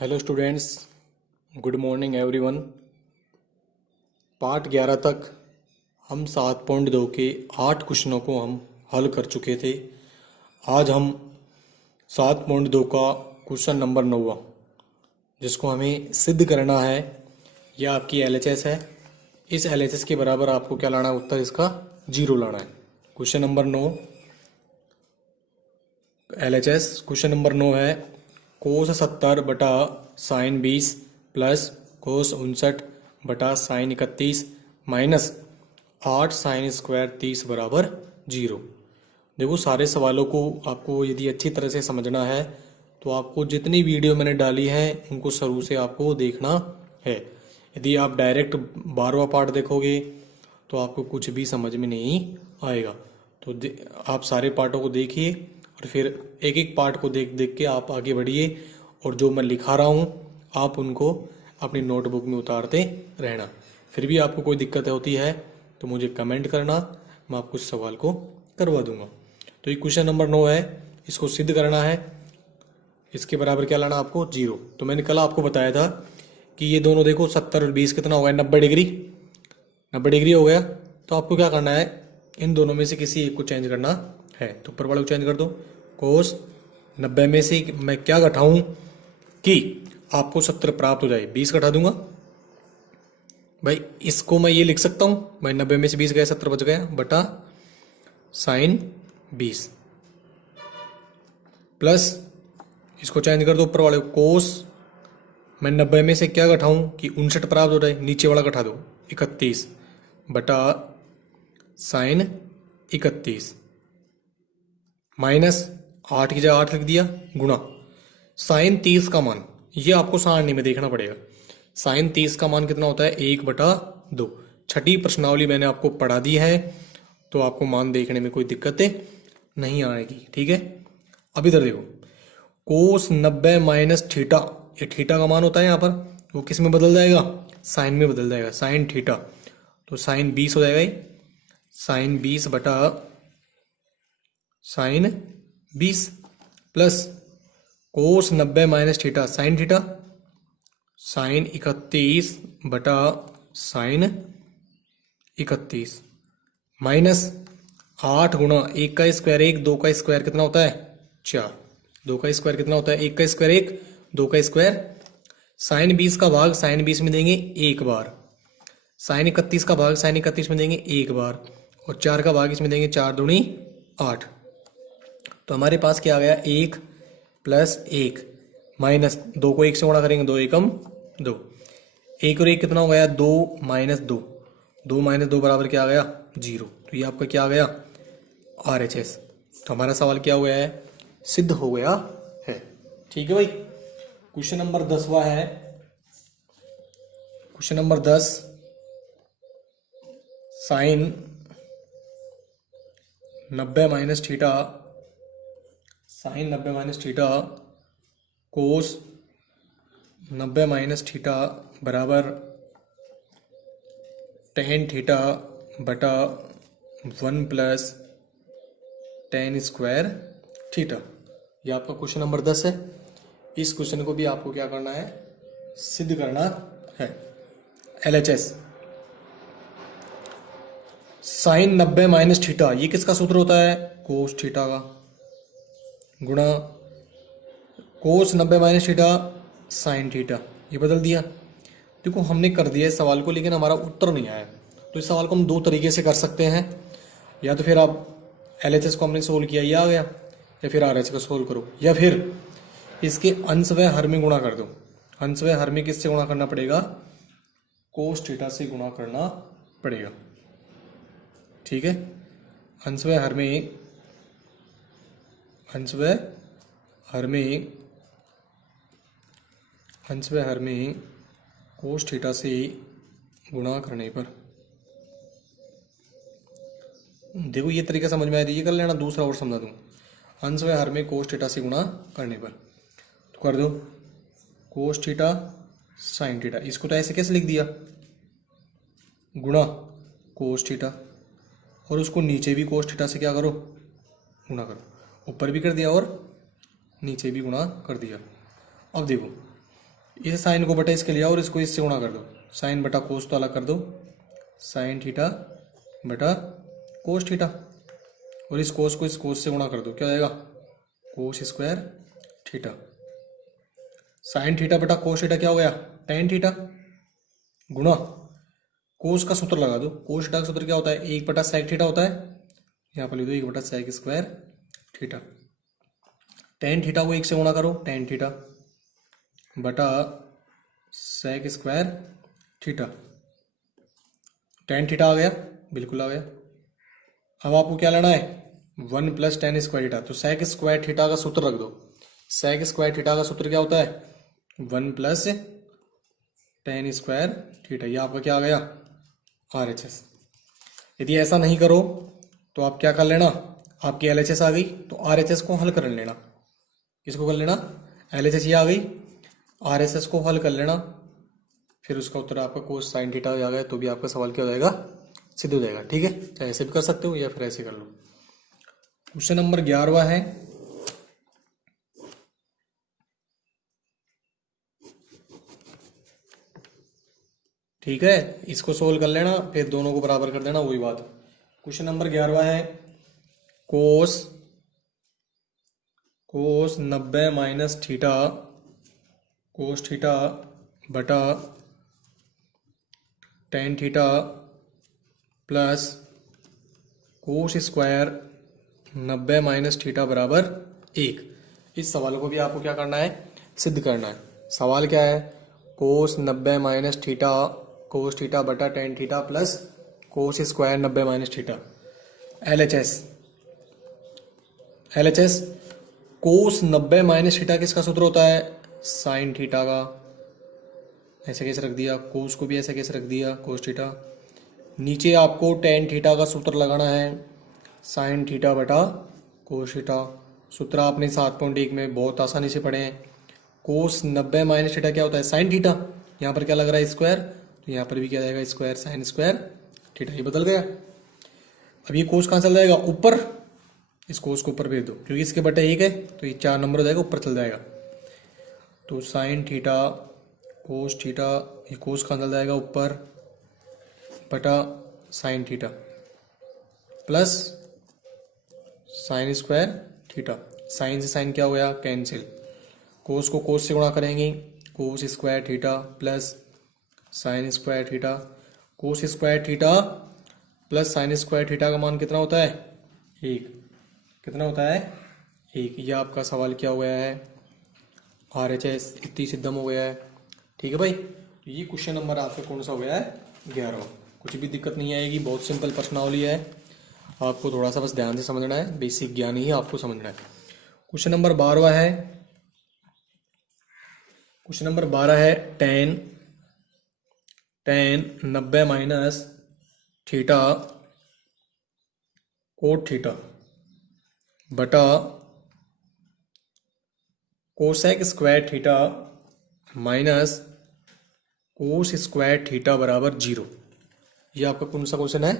Hello students, good morning everyone. Part 11 तक हम 7.2 के 8 क्वेश्चनों को हम हल कर चुके थे। आज हम 7.2 का क्वेश्चन नंबर 9 जिसको हमें सिद्ध करना है, यह आपकी एलएचएस है। इस एलएचएस के बराबर आपको क्या लाना है? उत्तर इसका 0 लाना है। Question number 9 LHS question number 9 है कोस 70 बटा साइन 20 प्लस कोस 59 बटा साइन 31 माइनस 8 साइन स्क्वायर 30 बराबर 0। देखो, सारे सवालों को आपको यदि अच्छी तरह से समझना है तो आपको जितनी वीडियो मैंने डाली है उनको शुरू से आपको देखना है। यदि आप डायरेक्ट 12वां पार्ट देखोगे तो आपको कुछ भी समझ में नहीं आएगा। तो आप सारे पार्टों को देखिए और फिर एक एक पार्ट को देख देख के आप आगे बढ़िए, और जो मैं लिखा रहा हूँ आप उनको अपनी नोटबुक में उतारते रहना। फिर भी आपको कोई दिक्कत होती है तो मुझे कमेंट करना, मैं आपको इस सवाल को करवा दूंगा। तो ये क्वेश्चन नंबर 9 है, इसको सिद्ध करना है। इसके बराबर क्या लाना आपको? 0। तो मैंने कल आपको बताया था कि ये दोनों देखो 70 और 20 कितना हो गया? 90 डिग्री। 90 डिग्री हो गया। तो आपको क्या करना है? इन दोनों में से किसी एक को चेंज करना है। तो ऊपर वाले को चेंज कर दो। कोस 90 में से मैं क्या घटाऊं कि आपको 70 प्राप्त हो जाए? 20 घटा दूंगा। भाई इसको मैं ये लिख सकता हूं, भाई 90 में से 20 गया 70 बच गया, बटा साइन 20 प्लस इसको चेंज कर दो ऊपर वाले को। कोस मैं 90 में से क्या घटाऊं कि 59 प्राप्त हो जाए, नीचे वाला घटा दो 31 बटा साइन 31 माइनस 8 की जगह 8 लिख दिया, गुणा साइन 30 का मान। ये आपको सारणी में देखना पड़ेगा। साइन 30 का मान कितना होता है? 1/2। छठी प्रश्नावली मैंने आपको पढ़ा दी है, तो आपको मान देखने में कोई दिक्कत नहीं आएगी। ठीक है, अब इधर देखो, कोस 90 माइनस थीटा, ये थीटा का मान होता है यहाँ पर, वो किस में बदल जाएगा? साइन में बदल जाएगा, साइन थीटा। तो साइन 20 हो जाएगा, साइन 20 बटा sine 20 plus cos 90 minus theta sine theta, sine 31 बटा साइन 31 माइनस 8 गुणा 1 का स्क्वायर 1, 2 का स्क्वायर कितना होता है? 4। 2 का स्क्वायर कितना होता है? 1 का स्क्वायर 1, 2 का स्क्वायर। साइन 20 का भाग साइन 20 में देंगे 1 बार, साइन 31 का भाग साइन 31 में देंगे 1 बार, और 4 का भाग इसमें देंगे 4 दूनी 8। तो हमारे पास क्या आ गया? 1 प्लस 1 माइनस 2 को 1 से गुणा करेंगे, 2 एकम 2। 1 और 1 कितना हो गया? 2 माइनस 2। 2 माइनस 2 बराबर क्या आ गया? 0। तो ये आपका क्या आ गया? RHS। तो हमारा सवाल क्या हो गया है? सिद्ध हो गया है। ठीक है भाई। क्वेश्चन नंबर 10वां है। Question number 10, sine 90 minus theta, sine 90 minus theta cos 90 minus theta बराबर टेन थीटा बटा 1 प्लस टेन स्क्वायर थीटा। ये आपका क्वेश्चन नंबर 10 है। इस क्वेश्चन को भी आपको क्या करना है? सिद्ध करना है। LHS साइन 90 माइनस थीटा, ये किसका सूत्र होता है? कोस थीटा का, गुणा कोस 90 माइनस थीटा साइन थीटा। ये बदल दिया। देखो, हमने कर दिया इस सवाल को, लेकिन हमारा उत्तर नहीं आया। तो इस सवाल को हम 2 तरीके से कर सकते हैं। या तो फिर आप LHS को हमने सोल्व किया, ये आ गया, या फिर RHS को सोल्व करो, या फिर इसके अंश व हर में गुणा कर दो। अंश व हर में किससे गुणा करना पड़ेगा? कोस थीटा से गुणा करना पड़ेगा। ठीक है, अंश व हर में, अंश व हर में, अंश व हर में कोस थीटा से गुणा करने पर। देखो, ये तरीका समझ में आया तो ये कर लेना। दूसरा और समझा दूं, अंश व हर में कोस थीटा से गुणा करने पर। तो कर दो कोस थीटा साइन थीटा। इसको तो ऐसे कैसे लिख दिया? गुणा कोस थीटा, और उसको नीचे भी कोस थीटा से क्या करो? गुणा करो। ऊपर भी कर दिया और नीचे भी गुणा कर दिया। अब देखो, इस साइन को बटा इसके लिया और इसको इससे गुणा कर दो, साइन बटा कोस तो अलग कर दो, साइन थीटा बटा कोस थीटा, और इस कोस को इस कोस से गुणा कर दो, क्या हो जाएगा कोस स्क्वायर थीटा। साइन थीटा बटा कोस थीटा क्या हो गया टेन थीटा, गुणा कोस का सूत्र लगा दो, कोस थीटा का सूत्र क्या होता है एक बटा सेक थीटा होता है, यहाँ पर लिख दो एक बटा sec square theta. Tan theta को एक से गुणा करो, टेन थीटा बटा sec square theta, tan theta आ गया, बिल्कुल आ गया। अब आपको क्या लेना है one plus tan square theta, तो सेक स्क्वायर थीटा का सूत्र रख दो, सेक स्क्वायर थीटा का सूत्र क्या होता है one plus tan square theta, ये आपका क्या आ गया RHS। यदि ऐसा नहीं करो तो आप क्या कर लेना, आपकी LHS आ गई तो RHS को हल कर लेना, किसको कर लेना LHS ये आ गई, RHS को हल कर लेना, फिर उसका उत्तर आपका कोस साइन थीटा आ गया, तो भी आपका सवाल क्या हो जाएगा सिद्ध हो जाएगा। ठीक है, चाहे ऐसे भी कर सकते हो या फिर ऐसे कर लो। क्वेश्चन नंबर 11वां है, ठीक है, इसको सोल्व कर लेना फिर दोनों को बराबर कर देना, वही बात। क्वेश्चन नंबर 11वां है, कोस 90 माइनस थीटा कोस थीटा बटा tan theta plus cos square 90 minus theta बराबर 1। इस सवाल को भी आपको क्या करना है सिद्ध करना है। सवाल क्या है कोस 90 माइनस थीटा कोस थीटा बटा tan theta plus cos square 90 minus theta. LHS कोस 90 माइनस थीटा किसका सूत्र होता है साइन थीटा का, ऐसे कैसे रख दिया, कोस को भी ऐसे कैसे रख दिया कोस थीटा। नीचे आपको टेन थीटा का सूत्र लगाना है साइन थीटा बटा कोस थीटा, सूत्र आपने 7.1 में बहुत आसानी से पढ़े हैं। कोस 90 माइनस थीटा क्या होता है साइन थीटा, यहाँ पर क्या लग रहा है स्क्वायर, तो यहाँ पर भी क्या जाएगा स्क्वायर साइन स्क्वायर थीटा, ये बदल गया। अब ये कोस कहाँ चल जाएगा ऊपर, इस कोस को ऊपर भेज दो क्योंकि इसके बटे 1 है तो ये 4 नंबर हो जाएगा ऊपर चल जाएगा, तो साइन थीटा कोस थीटा, ये कोस कहाँ चल जाएगा ऊपर बटा sine theta plus sine square theta. Sine से साइन क्या हो गया कैंसिल, कोस को कोस से गुणा करेंगे कोस square theta plus sine square theta, कोस square theta plus sine square theta का मान कितना होता है 1, कितना होता है 1। यह आपका सवाल क्या हो गया है RHS इतनी सिद्धम हो गया है। ठीक है भाई, तो ये क्वेश्चन नंबर आपका कौन सा हो गया है 11वां। कुछ भी दिक्कत नहीं आएगी, बहुत सिंपल प्रश्नावली है, आपको थोड़ा सा बस ध्यान से समझना है, बेसिक ज्ञान ही आपको समझना है। क्वेश्चन नंबर 12वां है, क्वेश्चन नंबर 12 है tan 90 minus theta cot theta बटा cosec square theta minus cos square theta बराबर 0। ये आपका कौन सा क्वेश्चन है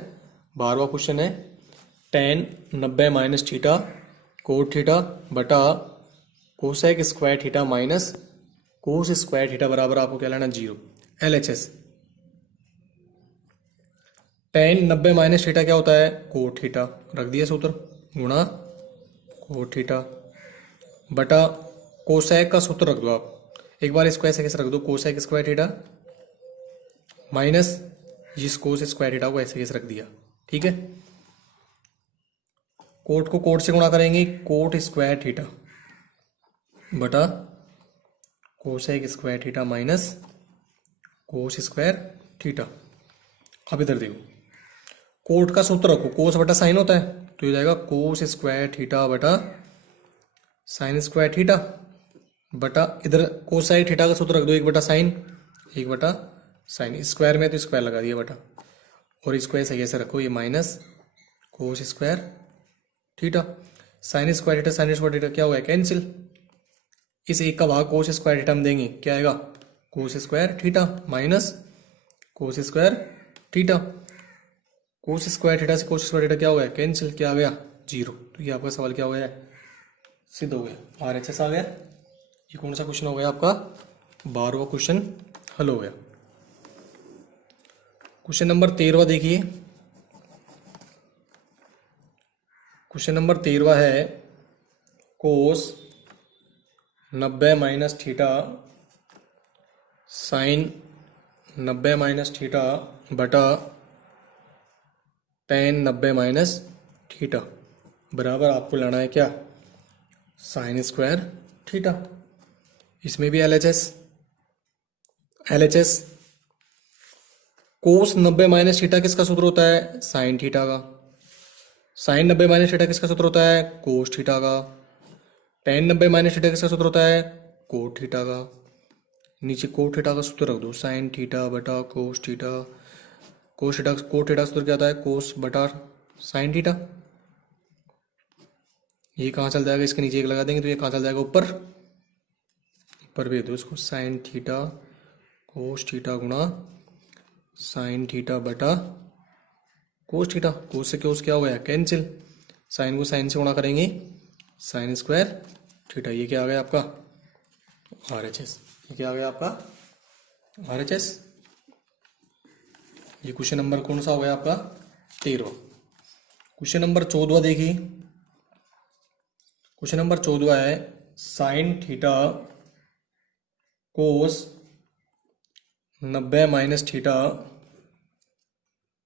12वां क्वेश्चन है। Tan 90 minus theta cot theta बटा cosec square theta minus cos square theta बराबर आपको क्या लेना 0। LHS टेन 90 माइनस थीटा क्या होता है कोट थीटा, रख दिया सूत्र, गुणा कोट थीटा बटा कोसेक का सूत्र रख दो आप, एक बार इसको ऐसे कैसे रख दो कोसेक स्क्वायर थीटा माइनस इस कोस स्क्वायर थीटा को ऐसे कैसे रख दिया। ठीक है, कोट को कोट से गुणा करेंगे कोट स्क्वायर थीटा बटा cosec square theta minus cos square theta. अब इधर देखो कोट का सूत्र रखो, कोस बटा साइन होता है तो ये जाएगा कोस स्क्वायर थीटा बटा साइन स्क्वायर थीटा बटा इधर कोसाइन थीटा का सूत्र रख दो 1 बटा साइन 1 बटा साइन, स्क्वायर में तो स्क्वायर लगा दिया बटा, और इसको ऐसे कैसे रखो ये minus cos square theta. Sign square theta sign square theta क्या हुआ है कैंसिल, इस एक का भाग कोस स्क्वायर थीटा में देंगे क्या आएगा कोस square theta minus cos square theta, कोस स्क्वायर थीटा से कोस स्क्वायर थीटा क्या हो गया कैंसिल, क्या आ गया 0। तो ये आपका सवाल क्या हो गया सिद्ध हो गया, RHS आ गया। ये कौन सा क्वेश्चन हो गया आपका 12वां क्वेश्चन हल हो गया। क्वेश्चन नंबर 13वां देखिए। क्वेश्चन नंबर 13वां है कोस 90 minus theta sine 90 minus theta बटा टेन 90 माइनस थीटा बराबर आपको लाना है क्या, साइन स्क्वायर थीटा। इसमें भी एलएचएस कोस 90 माइनस थीटा किसका सूत्र होता है, साइन थीटा का। साइन 90 माइनस थीटा किसका सूत्र होता है, कोस थीटा का। टेन 90 माइनस थीटा किसका सूत्र होता है, कोट थीटा का। नीचे कोट थीटा का सूत्र रख दो, साइन थीटा बटा cos theta. Cos theta cot theta का सूत्र क्या आता है, कोस बटा साइन थीटा। ये कहाँ चल जाएगा, इसके नीचे एक लगा देंगे तो ये कहाँ चल जाएगा, ऊपर। ऊपर भेज दो इसको, साइन थीटा कोस थीटा गुणा साइन थीटा बटा कोस थीटा। कोस से कोस क्या हो गया, कैंसिल। साइन को साइन से गुणा करेंगे, साइन स्क्वायर थीटा। ये क्या आ गया आपका, RHS। ये क्या आ गया आपका, RHS। ये क्वेश्चन नंबर कौन सा हो गया आपका, 13वां। क्वेश्चन नंबर 14वां देखिए। क्वेश्चन नंबर 14वां है sine theta cos 90 minus theta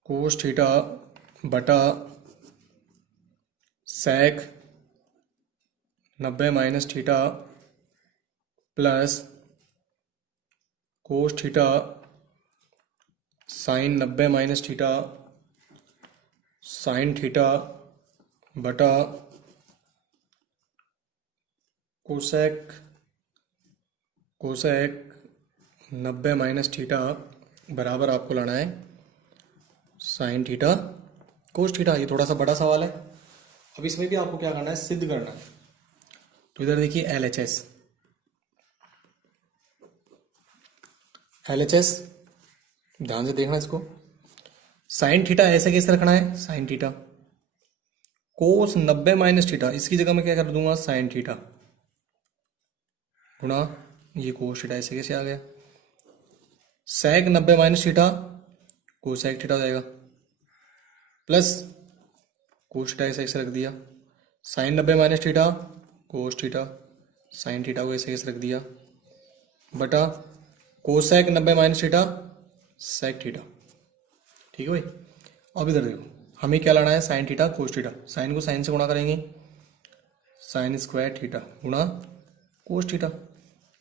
cos theta बटा सेक 90 minus theta plus cos theta sine 90 minus theta sine theta बटा कोसेक 90 माइनस थीटा बराबर आपको लाना है साइन थीटा कोस थीटा। ये थोड़ा सा बड़ा सवाल है। अब इसमें भी आपको क्या करना है, सिद्ध करना है। तो इधर देखिए एलएचएस ध्यान से देखना इसको। साइन थीटा ऐसे कैसे रखना है, sine theta cos 90 minus theta, इसकी जगह मैं क्या कर दूंगा, साइन थीटा गुणा ये कोस थीटा। ऐसे कैसे आ गया, sec 90 minus theta cosec theta हो जाएगा प्लस कोस थीटा ऐसे रख दिया, sine 90 minus theta cos theta sine theta को ऐसे रख दिया बटा cosec 90 minus theta sec theta. ठीक है भाई। अब इधर देखो, हमें क्या लाना है, sine theta cos theta. Sine को साइन से गुणा करेंगे, साइन स्क्वायर थीटा गुणा कोस थीटा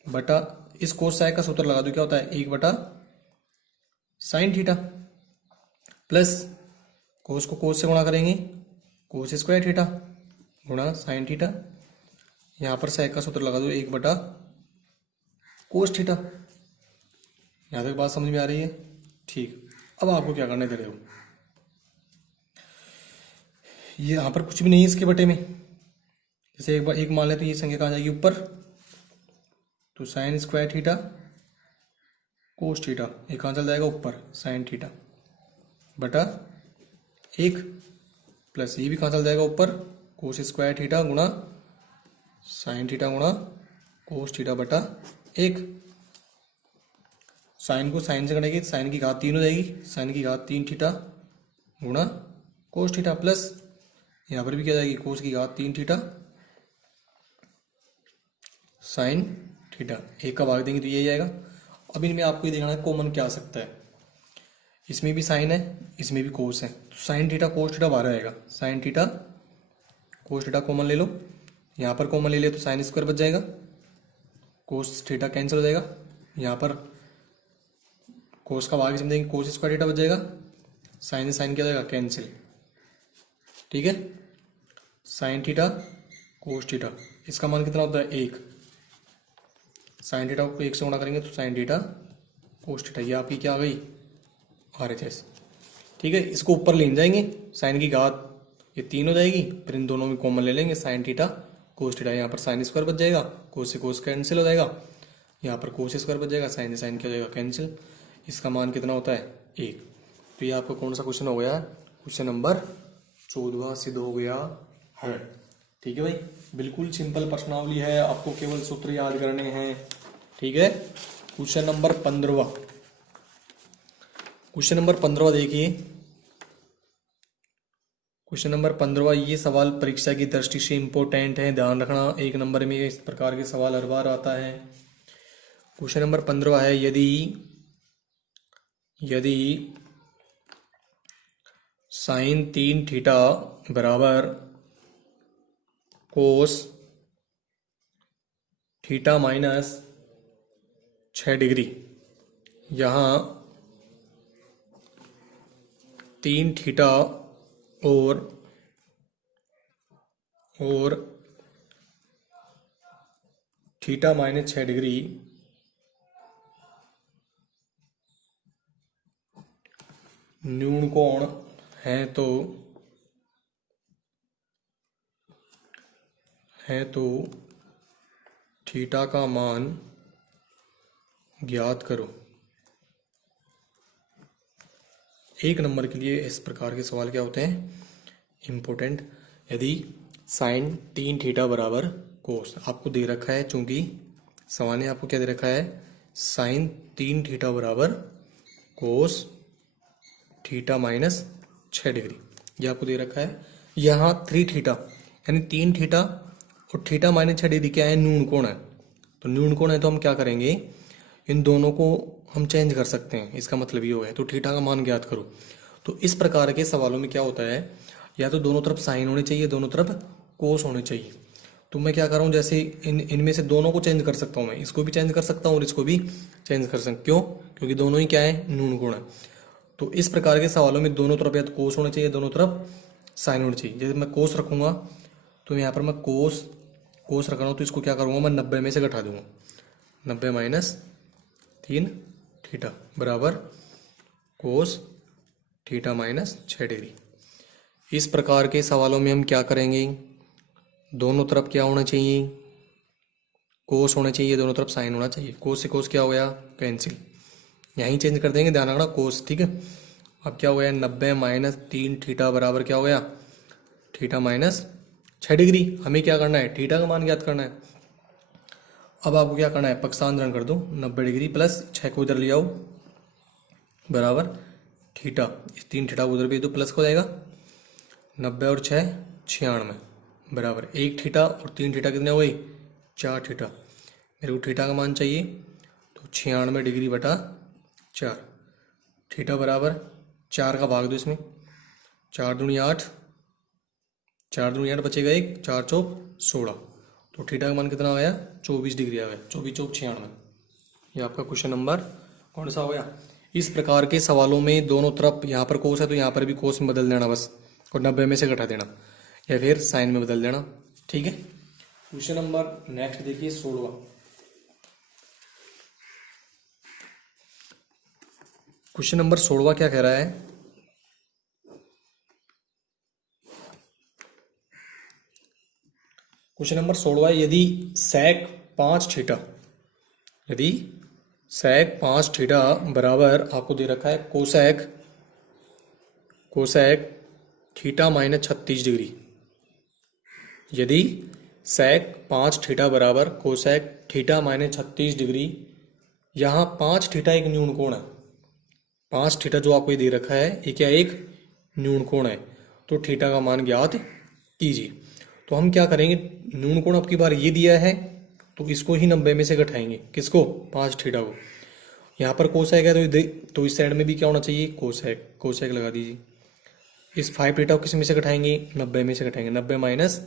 बटा इस कोस साइन का सूत्र लगा दो, क्या होता है, 1 बटा साइन थीटा प्लस कोस को कोस से गुणा करेंगे, कोस स्क्वायर थीटा गुणा साइन थीटा। यहाँ पर सेक का सूत्र लगा दो, 1 बटा कोस थीटा। यहाँ तक बात समझ में आ रही है, ठीक। अब आपको क्या करना है, इधर देखो, ये यहाँ पर कुछ भी नहीं है इसके बटे में। जैसे एक बार एक मान ले तो ये संख्या कहाँ जाएगी, ऊपर। तो sign square theta cos theta ये कहाँ चल जाएगा, ऊपर, साइन थीटा बटा 1 प्लस ये भी कहाँ चल जाएगा, ऊपर, कोस स्क्वायर थीटा गुणा साइन थीटा गुणा कोस थीटा बटा 1। साइन को साइन से करेंगे, साइन की घात 3 हो जाएगी, साइन की घात 3 थीटा गुणा कोस थीटा प्लस यहाँ पर भी क्या जाएगी, कोस की घात 3 थीटा साइन थीटा। 1 का भाग देंगे तो यही आएगा। अब इनमें आपको ये देखना है कॉमन क्या आ सकता है। इसमें भी साइन है, इसमें भी कोस है, तो साइन थीटा कोस थीटा बाहर आएगा। Sign theta cos theta common ले लो, यहाँ पर कॉमन ले लिया तो साइन स्क्वायर बच जाएगा, कोस थीटा कैंसिल हो जाएगा। यहाँ पर कोस का भाग समझेंगे, कोस स्क्वायर थीटा बच जाएगा, साइन साइन क्या हो जाएगा, कैंसिल। ठीक है, साइन थीटा कोस थीटा इसका मान कितना होता है, 1। साइन थीटा को 1 से गुणा करेंगे तो साइन थीटा कोस थीटा, ये आपकी क्या आ गई, RHS। ठीक है, इसको ऊपर ले जाएंगे, साइन की घात ये 3 हो जाएगी, फिर इन दोनों में कॉमन ले लेंगे, साइन थीटा कोस थीटा। यहाँ पर साइन स्क्वायर बच जाएगा, कोस से कोस कैंसिल हो जाएगा, यहाँ पर कोस स्क्वायर बच जाएगा, साइन से साइन क्या हो जाएगा, कैंसिल। इसका मान कितना होता है, 1। तो ये आपका कौन सा क्वेश्चन हो गया, क्वेश्चन नंबर 14वां सिद्ध हो गया है। ठीक है भाई, बिल्कुल सिंपल प्रश्नावली है, आपको केवल सूत्र याद करने हैं। ठीक है। Question number 15। क्वेश्चन नंबर 15 देखिए। क्वेश्चन नंबर 15, ये सवाल परीक्षा की दृष्टि से इम्पोर्टेंट है, ध्यान रखना। 1 नंबर में इस प्रकार के सवाल हर बार आता है। क्वेश्चन नंबर 15 है, यदि यदि साइन 3 थीटा बराबर कोस थीटा माइनस 6 डिग्री, यहाँ 3 थीटा और थीटा माइनस 6 डिग्री न्यून कोण है तो थीटा का मान ज्ञात करो। 1 नंबर के लिए इस प्रकार के सवाल क्या होते हैं, इम्पोर्टेंट। यदि साइन 3 थीटा बराबर कोस आपको दे रखा है, चूंकि सवाल ने आपको क्या दे रखा है, साइन 3 थीटा बराबर कोस थीटा माइनस 6 डिग्री, ये आपको दे रखा है। यहाँ 3 थीटा यानी 3 थीटा और थीटा माइनस 6 डिग्री क्या है, न्यून कोण है। तो न्यून कोण है तो हम क्या करेंगे, इन दोनों को हम चेंज कर सकते हैं, इसका मतलब ये हो है। तो थीटा का मान ज्ञात करो। तो इस प्रकार के सवालों में क्या होता है, या तो दोनों तरफ साइन होने चाहिए, दोनों तरफ कोस होने चाहिए। तो मैं क्या कर रहा हूँ, जैसे इनमें से दोनों को चेंज कर सकता हूँ, मैं इसको भी चेंज कर सकता हूँ और इसको भी चेंज कर सकता हूँ। क्यों? क्योंकि दोनों ही क्या है, न्यून कोण है। तो इस प्रकार के सवालों में दोनों तरफ या तो कोस होने चाहिए, दोनों तरफ साइन होने चाहिए। जैसे मैं कोस रखूंगा तो यहाँ पर मैं कोस रख रहा हूँ, तो इसको क्या करूँगा, मैं 90 में से घटा दूंगा। 90 माइनस 3 थीटा बराबर कोस थीटा माइनस 6 डिग्री। इस प्रकार के सवालों में हम क्या करेंगे, दोनों तरफ क्या होना चाहिए, कोस होना चाहिए, दोनों तरफ साइन होना चाहिए। कोस से कोस क्या हो गया, कैंसिल। यहीं चेंज कर देंगे, ध्यान रखना, कोस, ठीक है। अब क्या हो गया, 90 माइनस 3 थीटा बराबर क्या हो गया, थीटा माइनस 6 डिग्री। हमें क्या करना है, थीटा का मान ज्ञात करना है। अब आपको क्या करना है, पक्षांतरण कर दो। 90 डिग्री प्लस 6 को इधर ले आओ बराबर थीटा, इस 3 थीटा को उधर भी दो, प्लस हो जाएगा। 90 और 6 96 बराबर 1 थीटा और 3 थीटा कितने हो गई, 4 थीटा। मेरे को थीटा का मान चाहिए, तो 96 डिग्री बटा 4 थीटा बराबर 4 का भाग दो इसमें, 4 दूनी 8, 4 दूनी 8 बचेगा 1, 4 चौक 16। तो थीटा का मान कितना आया, 24 डिग्री आ गया, 24 चौक 96। ये आपका क्वेश्चन नंबर कौन सा हो गया। इस प्रकार के सवालों में दोनों तरफ, यहाँ पर कोस है तो यहाँ पर भी कोस में बदल देना बस, और 90 में से घटा देना या फिर साइन में बदल देना, ठीक है। क्वेश्चन नंबर नेक्स्ट देखिए 16। क्वेश्चन नंबर 16 क्या कह रहा है, क्वेश्चन नंबर 16 है, यदि सेक 5 थीटा, यदि सेक 5 थीटा बराबर आपको दे रखा है कोसेक थीटा माइनस 36 डिग्री। यदि सेक 5 थीटा बराबर कोसेक थीटा माइनस 36 डिग्री, यहाँ 5 थीटा एक न्यून कोण है। 5 थीटा जो आपको ये दे रखा है, ये क्या एक न्यून कोण है। तो थीटा का मान ज्ञात कीजिए। तो हम क्या करेंगे, न्यून कोण अब की बार ये दिया है तो इसको ही 90 में से घटाएंगे, किसको, 5 थीटा को। यहाँ पर कोसेक है तो इस साइड में भी क्या होना चाहिए, कोसेक लगा दीजिए। इस 5 थीटा को किस में से घटाएंगे, 90 में से घटाएंगे। 90 माइनस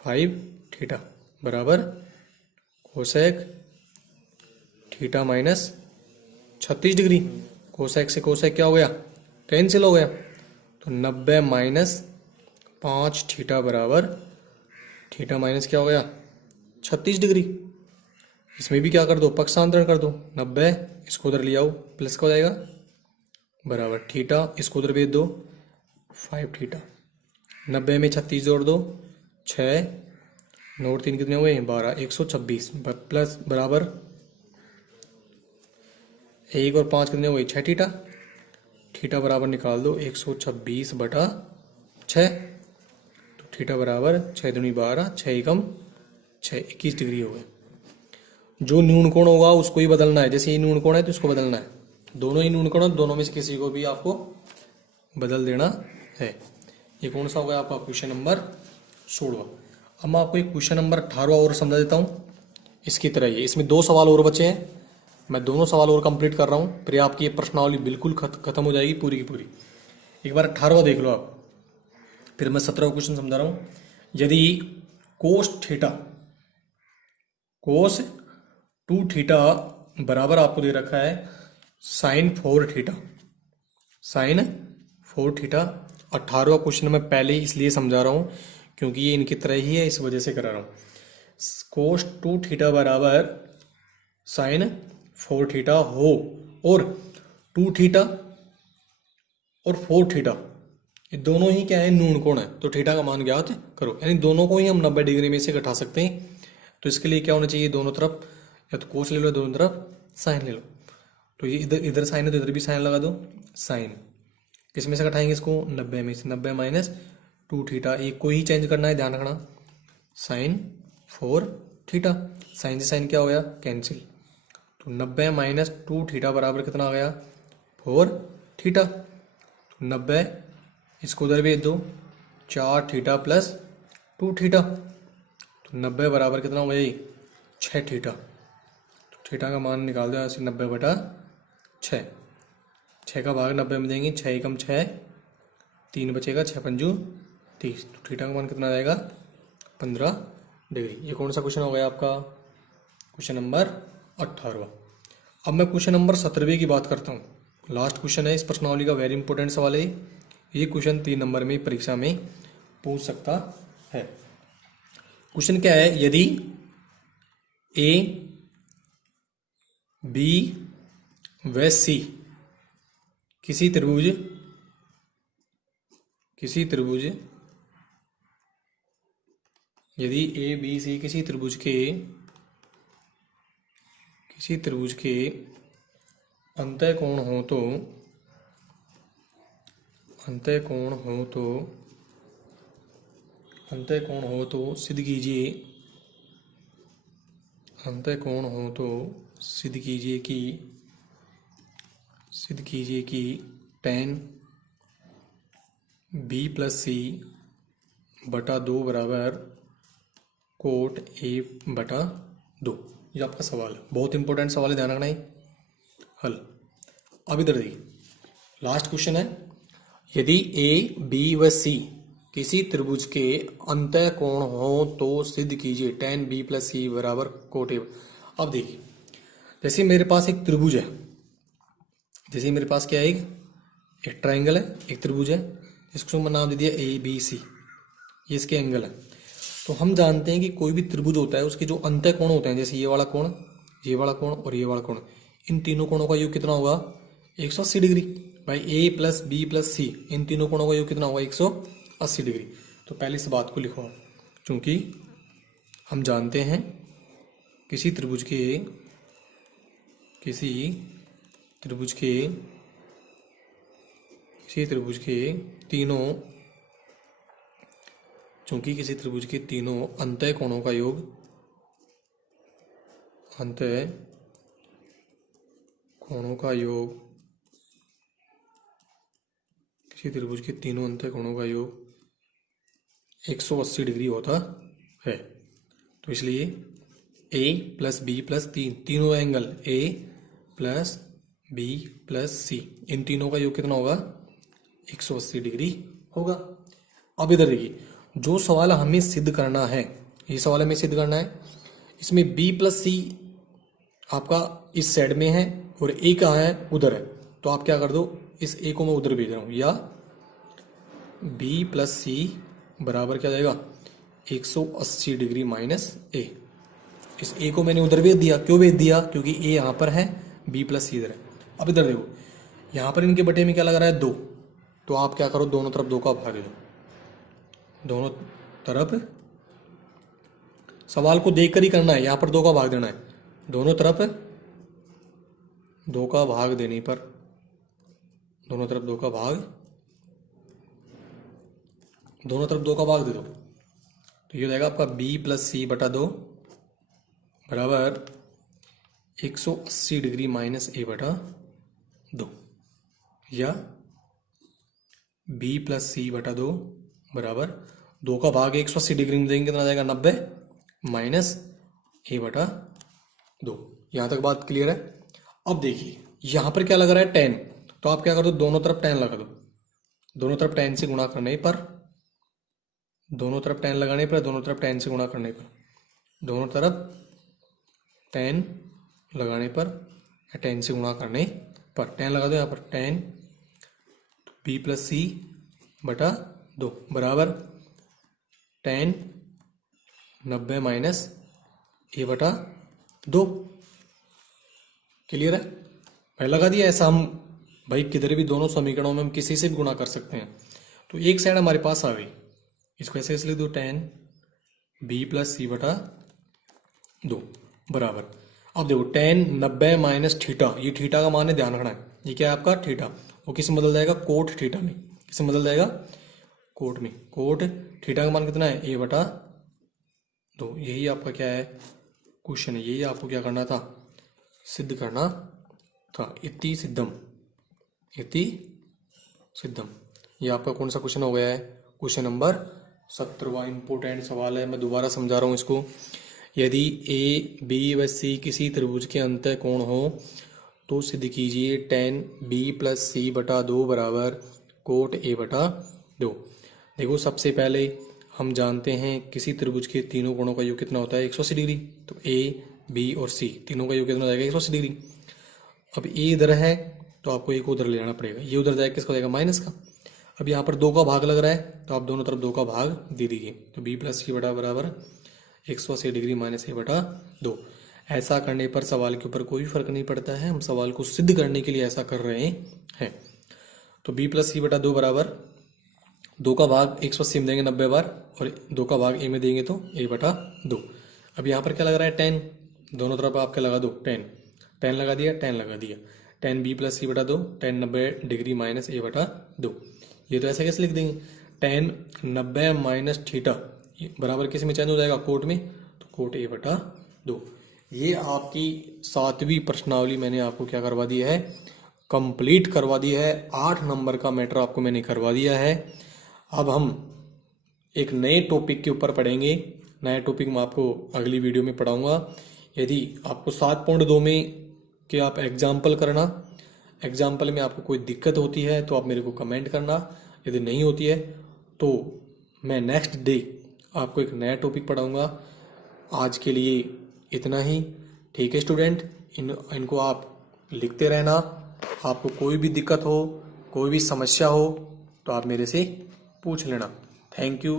5 थीटा बराबर cosec theta minus 36 degree. Cosec से कोसेक क्या हो गया, कैंसिल हो गया। तो 90 माइनस 5 थीटा बराबर थीटा माइनस क्या हो गया, 36 डिग्री। इसमें भी क्या कर दो, पक्षांतरण कर दो। 90 इसको उधर ले आओ, प्लस का हो जाएगा बराबर थीटा, इसको उधर भेज दो 5 थीटा। 90 में 36 जोड़ दो, 6 9 और 3 कितने हुए, 12, 126 प्लस बराबर 1 और 5 कितने हुए, 6 थीटा। थीटा बराबर निकाल दो 126 बटा 6। तो थीटा बराबर 6 दूनी 12, 6 एकम 6, 21 डिग्री हो गए। जो न्यून कोण होगा उसको ही बदलना है। जैसे ये न्यून कोण है तो इसको बदलना है, दोनों ही न्यून कोण है, दोनों में से किसी को भी आपको बदल देना है। ये कौन सा होगा आपका क्वेश्चन नंबर 16। अब मैं आपको एक क्वेश्चन नंबर 18 और समझा देता हूँ इसकी तरह ही। इसमें 2 सवाल और बचे हैं, मैं दोनों सवाल और कंप्लीट कर रहा हूँ, फिर आपकी ये प्रश्नावली बिल्कुल खत्म हो जाएगी पूरी की पूरी। एक बार 18वां देख लो आप, फिर मैं 17वां क्वेश्चन समझा रहा हूँ। यदि कोस थीटा, कोस 2 थीटा बराबर आपको दे रखा है साइन 4 थीटा, साइन 4 थीटा। 18वां क्वेश्चन मैं पहले इसलिए समझा रहा हूँ क्योंकि ये इनकी तरह ही है, इस वजह से करा रहा हूँ। कोस 2 थीटा बराबर साइन 4 थीटा हो और 2 थीटा और 4 थीटा ये दोनों ही क्या है, न्यून कोण है, तो थीटा का मान ज्ञात करो। यानी दोनों को ही हम 90 डिग्री में से घटा सकते हैं। तो इसके लिए क्या होना चाहिए, दोनों तरफ या तो कोस ले लो, दोनों तरफ साइन ले लो। तो ये इधर इधर साइन है तो इधर भी साइन लगा दो। साइन किस में से घटाएंगे इसको, 90 में से। 90 माइनस 2 थीटा, एक को ही चेंज करना है, ध्यान रखना। साइन 4 थीटा, साइन से साइन क्या हो गया, कैंसिल। तो 90 माइनस 2 थीटा बराबर कितना आ गया, 4 थीटा। तो 90 इसको उधर भेज दो, 4 थीटा प्लस 2 थीटा। तो 90 बराबर कितना हो गया, 6 थीटा। तो थीटा का मान निकाल दो ऐसे, 90/6। 6 का भाग 90 में देंगे, 6 एकम 6, 3 बचेगा, 6 पंजू 30। तो थीटा का मान कितना आ जाएगा, 15 डिग्री। ये कौन सा क्वेश्चन हो गया आपका, क्वेश्चन नंबर 18। अब मैं क्वेश्चन नंबर 17 की बात करता हूँ। लास्ट क्वेश्चन है इस प्रश्नावली का, वेरी इंपॉर्टेंट सवाल है ये। क्वेश्चन 3 नंबर में परीक्षा में पूछ सकता है। क्वेश्चन क्या है, यदि ए बी व सी किसी त्रिभुज यदि ए बी सी किसी त्रिभुज के अंतःकोण हो तो सिद्ध कीजिए कि tan बी प्लस सी बटा 2 बराबर कोट ए बटा 2। ये आपका सवाल है, बहुत इंपॉर्टेंट सवाल है, ध्यान रखना ही। हल अब इधर देखिए, लास्ट क्वेश्चन है, यदि ए बी व सी किसी त्रिभुज के अंतःकोण हो तो सिद्ध कीजिए tan बी प्लस सी बराबर कोट ए। अब देखिए, जैसे मेरे पास एक त्रिभुज है, जैसे मेरे पास क्या है, एक ट्रायंगल है, एक त्रिभुज है, इसको मैं नाम दे दिया ए बी सी, ये इसके एंगल है। तो हम जानते हैं कि कोई भी त्रिभुज होता है उसके जो अंतःकोण होते हैं, जैसे ये वाला कोण और ये वाला कोण, इन तीनों कोणों का योग कितना होगा, 180 डिग्री। भाई ए प्लस बी प्लस सी, इन तीनों कोणों का योग कितना होगा, 180 डिग्री। तो पहले इस बात को लिखो, क्योंकि हम जानते हैं किसी त्रिभुज के तीनों अंतःकोणों का योग किसी त्रिभुज के तीनों अंतःकोणों का योग 180 डिग्री होता है। तो इसलिए a प्लस बी प्लस तीनों angle a plus B plus C, इन तीनों का योग कितना होगा, 180 डिग्री होगा। अब इधर देखिए, जो सवाल हमें सिद्ध करना है, ये सवाल हमें सिद्ध करना है, इसमें b प्लस सी आपका इस साइड में है और a कहाँ है, उधर है। तो आप क्या कर दो, इस a को मैं उधर भेज रहा हूँ, या b प्लस सी बराबर क्या जाएगा, 180 डिग्री माइनस a। इस a को मैंने उधर भेज दिया, क्यों भेज दिया, क्योंकि a यहाँ पर है, b प्लस सी इधर है। अब इधर देखो, यहाँ पर इनके बटे में क्या लग रहा है, 2। तो आप क्या करो, दोनों तरफ 2 का भाग दो, दोनों तरफ, सवाल को देखकर ही करना है, यहाँ पर 2 का भाग देना है, दोनों तरफ 2 का भाग देने पर, दोनों तरफ 2 का भाग दे दो। तो ये हो जाएगा आपका b प्लस सी बटा 2 बराबर 180 डिग्री माइनस ए बटा 2 या बी प्लस सी बटा 2 बराबर 2 का भाग 180 डिग्री में देंगे कितना जाएगा 90 माइनस ए बटा 2। यहाँ तक बात क्लियर है। अब देखिए यहाँ पर क्या लग रहा है 10, तो आप क्या कर दो दोनों तरफ 10 लगा दो। दोनों तरफ 10 से गुणा करने पर, दोनों तरफ 10 लगाने पर, दोनों तरफ 10 से गुणा करने पर, दोनों तरफ 10 लगाने पर या 10 से गुणा करने पर 10 लगा दो यहाँ पर 10 बी प्लस सी बटा 2 बराबर 10 90 माइनस ए बटा 2। क्लियर है? पहले लगा दिया। ऐसा हम भाई किधर भी दोनों समीकरणों में हम किसी से भी गुणा कर सकते हैं। तो एक साइड हमारे पास आ गई, इसको ऐसे लिख दो 10 बी प्लस सी बटा 2 बराबर। अब देखो 10 90 माइनस थीटा, ये थीटा का मान है, ध्यान रखना है। ये क्या है आपका थीटा, वो किस में बदल जाएगा कोट थीटा में। किस में बदल जाएगा कोट में। कोट थीटा का मान कितना है ए बटा 2। यही आपका क्या है क्वेश्चन है, यही आपको क्या करना था सिद्ध करना था। इति सिद्धम, इति सिद्धम। ये आपका कौन सा क्वेश्चन हो गया है, क्वेश्चन नंबर 17वां। इंपोर्टेंट सवाल है, मैं दोबारा समझा रहा हूँ इसको। यदि ए बी व सी किसी त्रिभुज के अंतःकोण हो तो सिद्ध कीजिए 10 बी प्लस सी बटा 2 बराबर कोट ए बटा 2। देखो सबसे पहले हम जानते हैं किसी त्रिभुज के तीनों कोणों का योग कितना होता है 180 डिग्री। तो ए बी और सी तीनों का योग कितना हो जाएगा 180 डिग्री। अब ए इधर है तो आपको एक उधर ले जाना पड़ेगा, ये उधर जाएगा किसका जाएगा माइनस का। अब यहाँ पर 2 का भाग लग रहा है तो आप दोनों तरफ 2 का भाग दे दीजिए। तो बी प्लस सी बटा बराबर 180 डिग्री माइनस ए बटा 2। ऐसा करने पर सवाल के ऊपर कोई फर्क नहीं पड़ता है, हम सवाल को सिद्ध करने के लिए ऐसा कर रहे हैं। तो बी प्लस सी बटा 2 बराबर 2 का भाग 180 में देंगे 90 बार और 2 का भाग ए में देंगे तो ए बटा 2। अब यहाँ पर क्या लग रहा है 10, दोनों तरफ आप क्या लगा दो 10 लगा दिया 10 लगा दिया 10 बी प्लस सी बटा 2 10 90 डिग्री माइनस ए बटा 2। ये तो ऐसे कैसे लिख देंगे 10 90 माइनस थीटा बराबर किस में चेंज हो जाएगा कोट में, तो कोट ए बटा 2। ये आपकी 7वीं प्रश्नावली मैंने आपको क्या करवा दिया है कंप्लीट करवा दिया है। 8 नंबर का मैटर आपको मैंने करवा दिया है। अब हम एक नए टॉपिक के ऊपर पढ़ेंगे। नया टॉपिक मैं आपको अगली वीडियो में पढ़ाऊंगा। यदि आपको 7.2 में के आप एग्जाम्पल करना, एग्जाम्पल में आपको कोई दिक्कत होती है तो आप मेरे को कमेंट करना। यदि नहीं होती है तो मैं नेक्स्ट डे आपको एक नया टॉपिक पढ़ाऊंगा। आज के लिए इतना ही, ठीक है स्टूडेंट। इनको आप लिखते रहना। आपको कोई भी दिक्कत हो, कोई भी समस्या हो तो आप मेरे से पूछ लेना। Thank you.